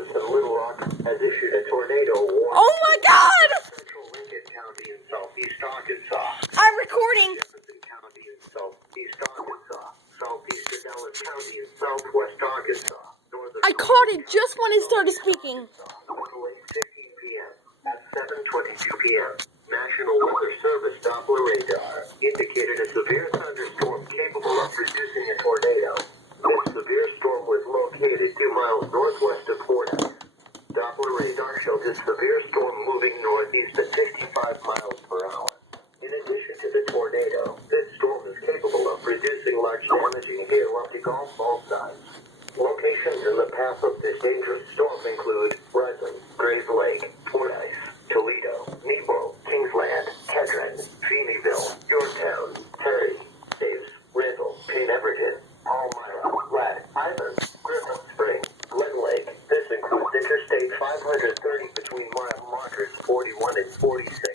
Kansas and Little Rock has issued a tornado warning. Oh my God! Central Lincoln County in southeast Arkansas. I'm recording. Jefferson County in southeast Arkansas. Southeastern Dallas County in southwest Arkansas. Northern I caught it just when it started speaking. Northerly 15 p.m. At 7:22 p.m. National Weather Service Doppler radar indicated a severe thunderstorm capable of producing a tornado. This severe storm was located 2 miles northwest of Fordyce. Doppler radar showed this severe storm moving northeast at 55 miles per hour. In addition to the tornado, this storm is capable of producing large damaging hail up to golf ball size. Locations in the path of this dangerous storm include Breslin, Grays Lake, Fordyce, Toledo, Nebo, Kingsland, Kedron, Feeneyville, Yorktown, Terry, Daves, Randall, Payne Everton, Palmyra, Ladd, Ivan, Griffin Spring, Glen Lake. This includes Interstate 530 between mile markers 41 and 46.